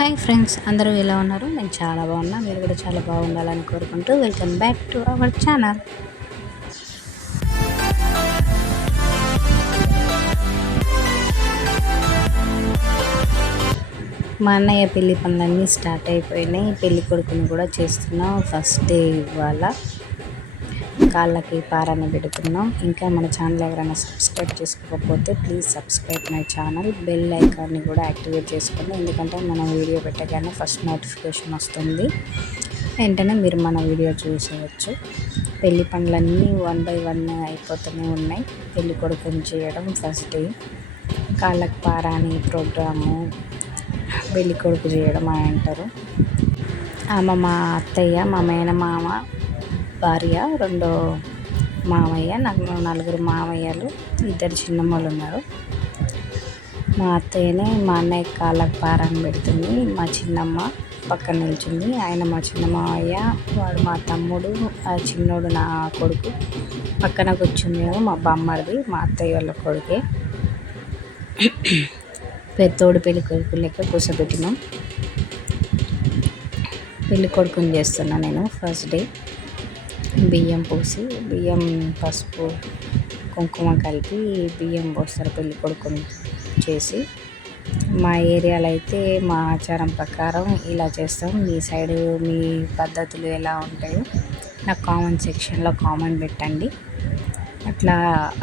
Hi friends, అందరూ ఎలా ఉన్నారు? నేను చాలా బాగున్నా. మీరు కూడా చాలా బాగుండాలని కోరుకుంటూ welcome back to our channel. మా అన్నయ్య పెళ్లి పనులన్నీ స్టార్ట్ అయిపోయినాయి. పెళ్లి కొడుకుని కూడా చేస్తున్నాం. ఫస్ట్ డే ఇవాళ కాళ్ళకి పారాన్ని పెడుతున్నాం. ఇంకా మన ఛానల్ ఎవరైనా సబ్స్క్రైబ్ చేసుకోకపోతే please subscribe my channel. Bell ఐకాన్ని కూడా యాక్టివేట్ చేసుకోండి, ఎందుకంటే మనం వీడియో పెట్టగానే ఫస్ట్ నోటిఫికేషన్ వస్తుంది. వెంటనే మీరు మన వీడియో చూసేయచ్చు. పెళ్లి పనులన్నీ 1 by 1 అయిపోతూనే ఉన్నాయి. పెళ్లి కొడుకుని చేయడం ఫస్ట్ డే, కాళ్ళకి పారాని ప్రోగ్రాము పెళ్లి కొడుకు చేయడం అని అంటారు. ఆమె మా అత్తయ్య, మా మేనమామ భార్య, రెండో మామయ్య. నాకు 4 మామయ్యలు, 2 చిన్నమ్మలు ఉన్నారు. మా అత్తయ్యనే మా అన్నయ్య కాళ్ళకు పారాన్ని పెడుతుంది. మా చిన్నమ్మ పక్కన నిల్చుంది. ఆయన మా చిన్న మామయ్య, వాడు మా తమ్ముడు, ఆ చిన్నోడు నా కొడుకు. పక్కన కూర్చుందేమో మా బామ్మడిది, మా అత్తయ్య వాళ్ళ కొడుకే. తోడు పెళ్లి కొడుకు లెక్క కూర్చోబెట్టినాం. పెళ్లి కొడుకుని చేస్తున్నా నేను. ఫస్ట్ డే బియ్యం పోసి, బియ్యం పసుపు కుంకుమ కలిపి బియ్యం పోస్తారు పెళ్లి కొడుకుని చేసి. మా ఏరియాలో అయితే మా ఆచారం ప్రకారం ఇలా చేస్తాం. మీ సైడు మీ పద్ధతులు ఎలా ఉంటాయో నాకు కామెంట్ సెక్షన్లో కామెంట్ పెట్టండి. అట్లా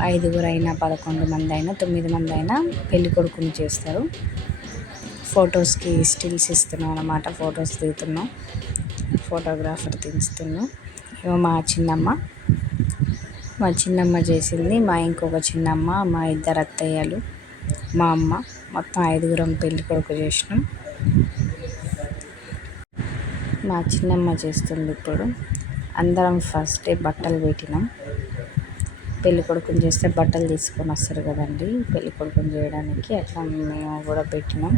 5 అయినా 11 మంది అయినా 9 మంది అయినా పెళ్లి కొడుకుని చేస్తారు. ఫొటోస్కి స్టిల్స్ ఇస్తున్నాం అన్నమాట. ఫొటోస్ దిగుతున్నాం, ఫోటోగ్రాఫర్ తీస్తున్నాం. ఇవో మా చిన్నమ్మ చేసింది. మా ఇంకొక చిన్నమ్మ, మా 2 అత్తయ్యలు, మా అమ్మ, మొత్తం 5 పెళ్లి కొడుకు చేసినాం. మా చిన్నమ్మ చేస్తుంది ఇప్పుడు. అందరం ఫస్ట్ డే బట్టలు పెట్టినాం. పెళ్లి కొడుకుని చేస్తే బట్టలు తీసుకొని వస్తారు కదండి పెళ్లి కొడుకుని చేయడానికి. అట్లా మేము కూడా పెట్టినాం.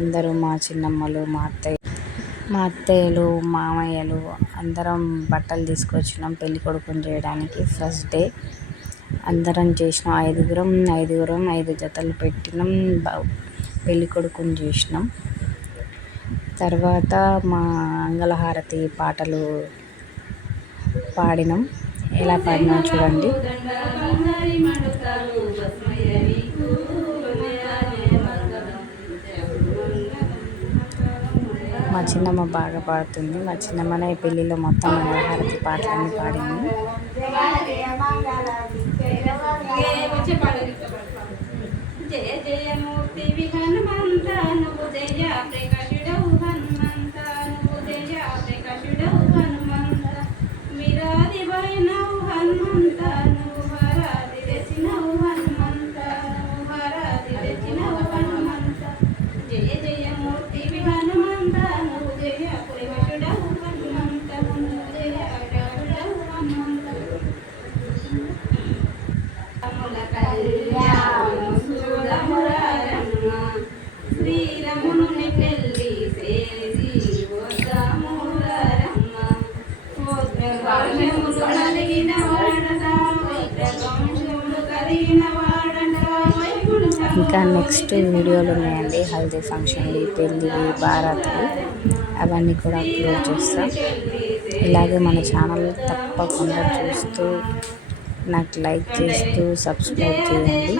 అందరూ మా చిన్నమ్మలు, మా అత్తయ్యలు, మామయ్యలు అందరం బట్టలు తీసుకొచ్చినాం పెళ్లి కొడుకుని చేయడానికి. ఫస్ట్ డే అందరం చేసినాం. 5 జతలు పెట్టినాం. పెళ్లి కొడుకుని చేసినాం. తర్వాత మా మంగళహారతి పాటలు పాడినాం. ఎలా పాడినా చూడండి. మా చిన్నమ్మ బాగా పాడుతుంది. మా చిన్నమ్మనే పెళ్ళిలో మొత్తం మంగళహారతి పాటలన్నీ పాడింది. జయ జయమూర్తి హనుమంత, నువ్వు జయ ప్రకాశుడవు హనుమంత, నువ్వు జయ ప్రకాశుడవు హనుమంత, విరాది వైనవు హనుమంత, నువ్వు వరాది తెచ్చినవు హనుమంత, నువ్వు వరాది తెచ్చినవు హనుమంత. జయ జయమూర్తి హనుమంత, నువ్వు జయ ప్రకాశుడవు హనుమంత, నువ్వు జయ ప్రకాశుడవు హనుమంత. శ్రీరముని పెళ్లి చేసి వద్దామురమ్మ, కలిగిన ఇంకా నెక్స్ట్ వీడియోలు ఉన్నాయండి. హల్దీ ఫంక్షన్లు, పెళ్ళి, బారాత్లు అవన్నీ కూడా అప్లోడ్ చేస్తాం. ఇలాగే మన ఛానల్ తప్పకుండా చూస్తూ నాకు లైక్ చేస్తూ సబ్స్క్రైబ్ చేయండి.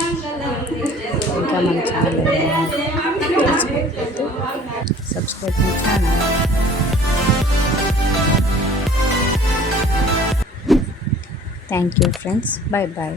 ఇంకా మన ఛానల్ తెలుసుకోకపోతే subscribe my channel. Thank you friends. Bye bye.